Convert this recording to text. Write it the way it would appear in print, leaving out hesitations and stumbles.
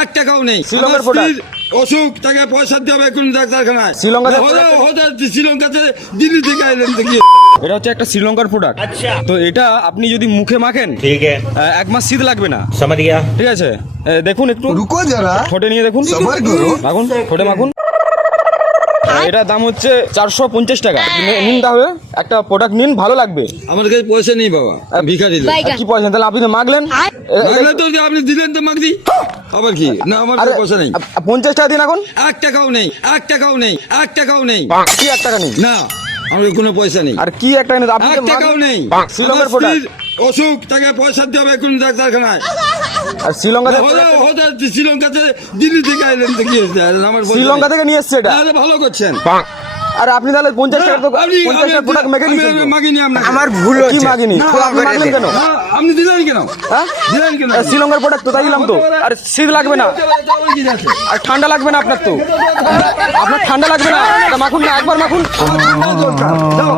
এক টাকাও নেই। শ্রীলঙ্কার প্রোডাক্ট অসুখ তাকে পয়সা দিতে হবে এখন ডাক্তারখানায়। শ্রীলঙ্কাতে দিল্লি থেকে আইলেন দেখি। এটা হচ্ছে একটা শ্রীলঙ্কার প্রোডাক্ট। তো এটা আপনি যদি মুখে মাখেন ठीक है, এক মাস শীত লাগবে না। समझ गया। ঠিক আছে, দেখুন একটু रुको जरा ঠোঁটে নিয়ে দেখুন, सबर करो। মাখুন, ঠোঁটে মাখুন। এটার দাম হচ্ছে 450 টাকা। নিন তাহলে একটা প্রোডাক্ট নিন, ভালো লাগবে। আমার কাছে পয়সা নেই বাবা, ভিখারি লোক। আর কি পয়সা, তাহলে আপনি তো মাগলেন। মাগলে তো আপনি দিলেন তো মাগদি, আবার কি না আমার কাছে পয়সা নেই। 50 টাকা দিন এখন। এক টাকাও নেই, এক টাকাও নেই, এক টাকাও নেই। কি 1 টাকা নেই? না আমার কোনো পয়সা নেই, আর কি 1 টাকা নেই? আপনি এক তো টাকাও নেই। শ্রীলঙ্কার আমার প্রোডাক্ট। স্ত্রীর অসুখ তাকে পয়সা দিতে হবে এখন ডাক্তারখানায়। আর শ্রীলঙ্কাতে শ্রীলঙ্কাতে দিল্লি থেকে আইলেন দেখি আমার পয়সা শ্রীলঙ্কা নেই। থেকে নিয়ে এসছে এটা। তাহলে ভালো করছেন। আর আপনি তাহলে 50 টাকা তো 50 টাকা প্রোডাক্ট মেখে নিয়েছেন তো। মাগিনি আপনাকে। আমার ভুল কি হচ্ছে মাগিনি? না, তো আপনি মাগলেন কেন? না, আপনি দিলেন কেন? হ্যাঁ, দিলেন কেন? শ্রীলঙ্কার প্রোডাক্ট তো তাই দিলাম তো। আর শীত লাগবে না, আর ঠান্ডা লাগবে না আপনার তো। আপনার ঠান্ডা লাগবে না, এটা মাখুন না, একবার মাখুন। দাও।